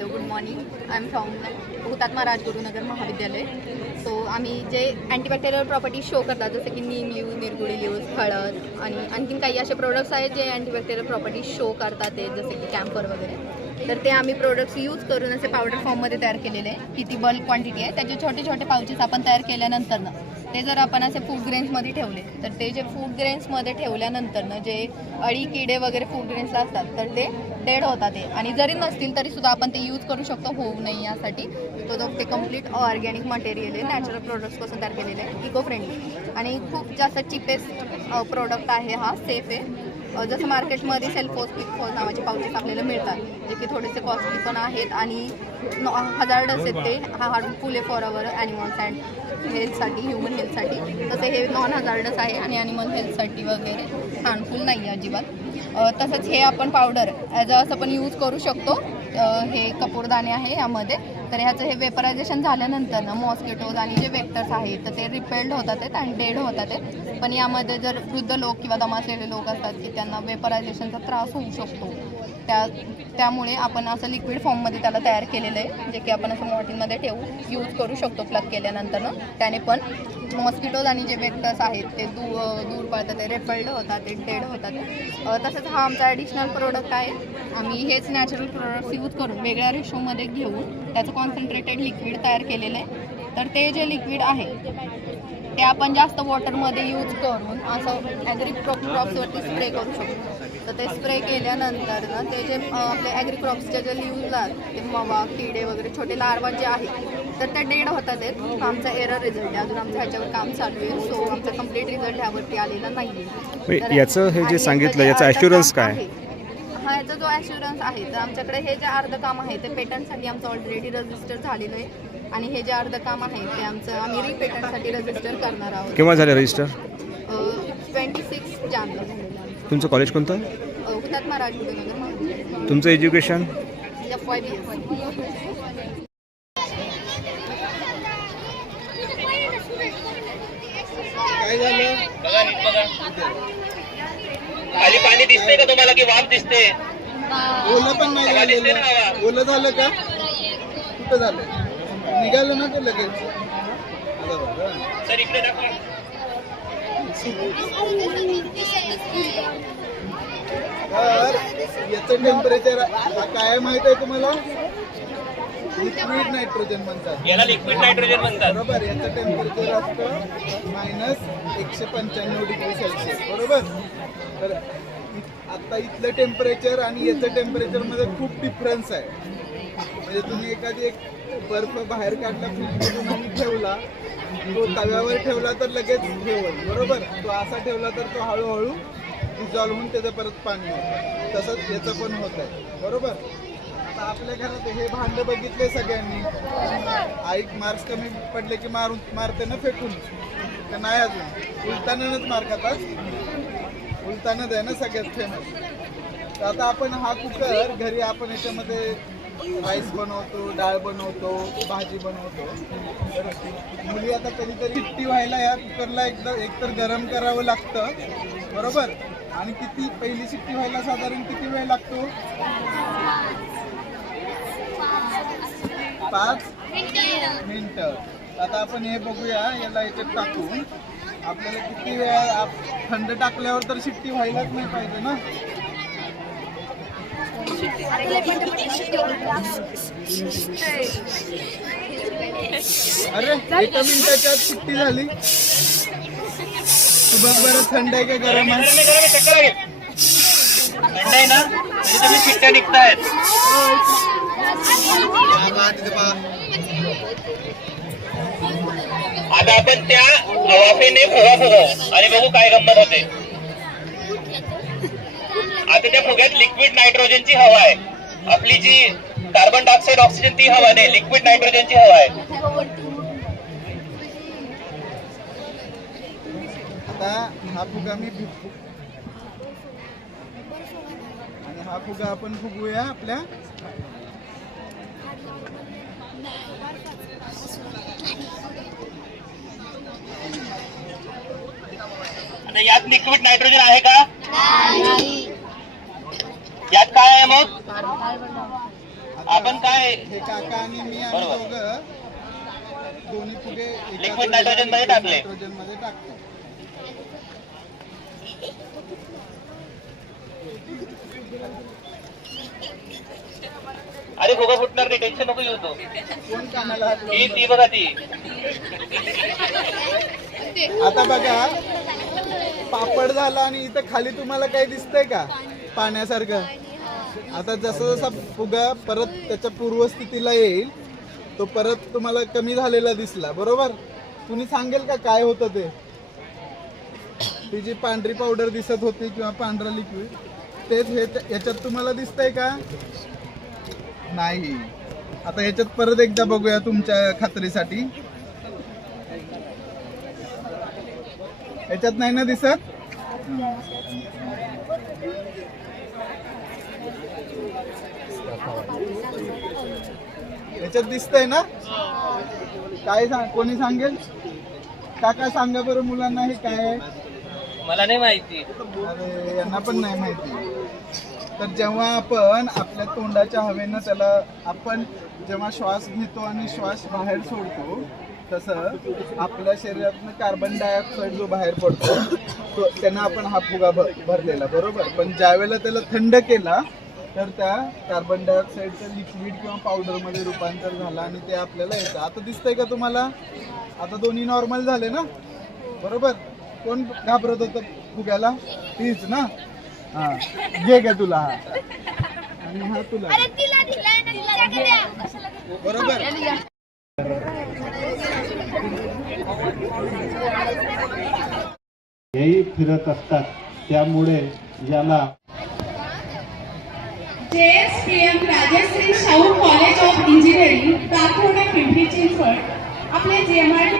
Hello good morning. I am from हुतात्मा राजगुरुनगर महाविद्यालय. So आम्ही जे अँटीबॅक्टेरियल प्रॉपर्टीज शो करतात जसं की नीम यूज, निरगुडी यूज, हळद आणि आणखीन काही असे प्रोडक्ट्स आहेत जे अँटीबॅक्टेरियल प्रॉपर्टीज शो करतात ते जसे की कॅम्फर वगैरे. तर ते आम्ही प्रोडक्ट्स यूज करून असे पावडर फॉर्ममध्ये तयार केलेले आहे. किती बल्क क्वांटिटी आहे त्याचे छोटे छोटे पाउचेस आपण तयार केल्यानंतर ते जर आपण असे फूड ग्रेन्समध्ये ठेवले तर ते जे फूड ग्रेन्समध्ये ठेवल्यानंतर जे अळी किडे वगैरे फूड ग्रेन्सला असतात तर ते डेड होतात ते. आणि जरी नसतील तरीसुद्धा आपण ते यूज करू शकतो होऊ नये यासाठी. ते कम्प्लीट ऑर्गॅनिक मटेरियल आहे, नॅचरल प्रोडक्ट्सपासून तयार केलेले आहे, इको फ्रेंडली आणि खूप जास्त चिपेस्ट प्रोडक्ट आहे. हा सेफ आहे. जसं मार्केटमध्ये सेल्फोस पिकफोस नावाचे पाउचेस आपल्याला मिळतात जे की थोडेसे कॉस्टली पण आहेत आणि हजार्डस आहेत. ते हार्मफुल आहे फॉर अवर ॲनिमल्स अँड हेल्थसाठी, ह्युमन हेल्थसाठी. तसे हे नॉन हजार्डस आहे आणि ॲनिमल हेल्थसाठी वगैरे हार्मफुल नाही आहे अजिबात. तसंच हे आपण पावडर ॲज असं पण यूज करू शकतो. हे कपूरदाणे आहे यामध्ये. तर ह्याचं हे वेपरायझेशन झाल्यानंतर मॉस्किटोज आणि जे वेक्टर्स आहेत तर ते रिपेल्ड होतात आणि डेड होतात. पण यामध्ये जर वृद्ध लोक किंवा दमासलेले लोक असतात की त्यांना वेपरायझेशनचा त्रास होऊ शकतो. त्यामुळे आपण असं लिक्विड फॉर्ममध्ये त्याला तयार केलेलं आहे जे की आपण असं मॉर्टिनमध्ये ठेवून यूज करू शकतो प्लग केल्यानंतर. त्याने पण मॉस्किटोज आणि जे वेक्टर्स आहेत ते दूर पळतात, ते रेपेल्ड होतात, ते डेड होतात. तसंच हा आमचा ॲडिशनल प्रोडक्ट आहे. आम्ही हेच नॅचरल प्रोडक्ट्स यूज करून वेगळ्या रेशोमध्ये घेऊन त्याचं कॉन्सन्ट्रेटेड लिक्विड तयार केलेलं आहे. तर ते जे लिक्विड आहे ते आपण जास्त वॉटरमध्ये यूज करून असं ॲग्री क्रॉप्सवरती स्प्रे करू शकतो. तर ते स्प्रे केल्यानंतर ते जे आपले ॲग्री क्रॉप्सचे जे लिव्हला ते मवा, किडे वगैरे छोटे लार्वा जे आहेत तर ते डेड होतात. आमचा एरर रिझल्ट आहे. अजून आमचं ह्याच्यावर काम चालू आहे. सो आमचा कंप्लीट रिझल्ट ह्यावरती आलेला नाही आहे. याचं हे जे सांगितलं याचा ॲश्युरन्स काय? हा, याचा जो ॲश्युरन्स आहे तर आमच्याकडे हे जे अर्ध काम आहे ते पेटंटसाठी आमचं ऑलरेडी रजिस्टर झालेलं आहे आणि हे जे अर्ध काम आहे ते आमचं आम्ही रिपेटंटसाठी रजिस्टर करणार आहोत. केव्हा झालं रजिस्टर? 26 जानेवारीला झालेलं आहे. तुमचं कॉलेज कोणतं? हुतात्मा राजगुरुनगर. तुमचं एज्युकेशन? FYBS. काय झालं बघा, नीट बघा. खाली पाणी दिसतंय का तुम्हाला की वाफ दिसते? ओलं पण नाही झालं. ओलं झालं का? कुठं झालं? निघालं ना ते लगेच. सर इकडे दाखवा. तर याचं टेम्परेचर काय आहे माहित आहे तुम्हाला? लिक्विड नायट्रोजन म्हणतात. याला लिक्विड नायट्रोजन म्हणतात. बरोबर. याचं टेम्परेचर असतं -195 डिग्री सेल्सिअस. बरोबर. तर आता इथलं टेम्परेचर आणि याचं टेम्परेचर मध्ये खूप डिफरन्स आहे. म्हणजे तुम्ही एक बर्फ बाहेर काढला फ्रीजमधून आणि ठेवला, तो तव्यावर ठेवला तर लगेच ठेवल. बरोबर. तो असा ठेवला तर तो हळूहळू डिझॉल्व्ह होऊन त्याचं परत पाणी होतं. तसंच याचं पण होत आहे. बरोबर. आता आपल्या घरात हे भांडं बघितले सगळ्यांनी. आई मार्क्स कमी पडले की मारते ना फेकून का नाही? अजून उलतानाच मार खातात. उलतानाच आहे ना सगळ्यात फेमस. तर आता आपण हा कुकर घरी आपण याच्यामध्ये राईस बनवतो, डाळ बनवतो, भाजी बनवतो. तर मुली आता कधीतरी शिट्टी व्हायला या कुकरला एकतर गरम करावं लागतं. बरोबर. आणि किती पहिली शिट्टी व्हायला साधारण किती वेळ लागतो? 5 मिनिटं. आता आपण हे बघूया. याला याच्यात टाकून आपल्याला किती वेळ थंड टाकल्यावर तर शिट्टी व्हायलाच नाही पाहिजे ना. अरे 1 मिनिटाच्या आत शिट्टी झाली. तू बघ बरं थंड आहे का गरम आहे? थंड आहे ना, तुम्ही शिट्ट्या निघतायत. आता आपण त्या वाफेने फुगा आणि बघू काय गंमत होते. आता त्या फुग्यात लिक्विड नायट्रोजनची हवा आहे. आपली जी कार्बन डायऑक्साईड ऑक्सिजन ती हवा नाही, लिक्विड नायट्रोजनची हवा आहे. आता हा फुगा मी आणि हा फुगा आपण फुगूया आपल्या. आता यात लिक्विड नायट्रोजन आहे का? यात काय आहे मग? आपण काय हे काका आणि मी आम्ही दोघं दोन्ही फुगे लिक्विड नायट्रोजन मध्ये टाकले. नायट्रोजन मध्ये टाकतो. अरे फुगा फुटणार नाही, टेन्शन नको घेऊ तू. कोण कानाला हात ती लावून ती बघा ती. आता बघा पापड झाला आणि इथं खाली तुम्हाला काही दिसतंय का पाण्यासारखं. आता जसं जसा फुगा परत त्याच्या पूर्वस्थितीला येईल तो परत तुम्हाला कमी झालेला दिसला, बरोबर. कुणी सांगेल का काय होतं ते. ती जी पांढरी पावडर दिसत होती किंवा पांढरा लिक्विड तेच हे याच्यात तुम्हाला दिसतंय का नाही. आता याच्यात परत एकदा बघूया तुमच्या खात्रीसाठी. याच्यात नाही ना दिसत. याच्यात दिसतंय ना. काय कोणी सांगेल. काका सांगा बरं मुलांना हे काय आहे. मला नाही माहिती. अरे यांना पण नाही माहिती. तर जेव्हा आपण आपल्या तोंडाच्या हवेनं त्याला आपण जेव्हा श्वास घेतो आणि श्वास बाहेर सोडतो तसं आपल्या शरीरातनं कार्बन डायऑक्साईड जो बाहेर पडतो तो त्यानं आपण हा फुगा भरलेला, बरोबर. पण ज्यावेळेला त्याला थंड केला तर त्या कार्बन डायऑक्साईडचं लिक्विड किंवा पावडरमध्ये रूपांतर झालं आणि ते आपल्याला येतं. आता दिसतंय का तुम्हाला. आता दोन्ही नॉर्मल झाले ना, बरोबर. कोण घाबरत होतं फुग्याला. तीच ना. हा घे का तुला हा आणि हा तुला, बरोबर. हेही फिरत असतात, त्यामुळे याला JSPM Rajshri Shahu college of engineering दाखवणे पिंपरी चिंचवड आपले JMR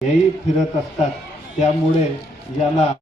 हेही फिरत असतात, त्यामुळे याला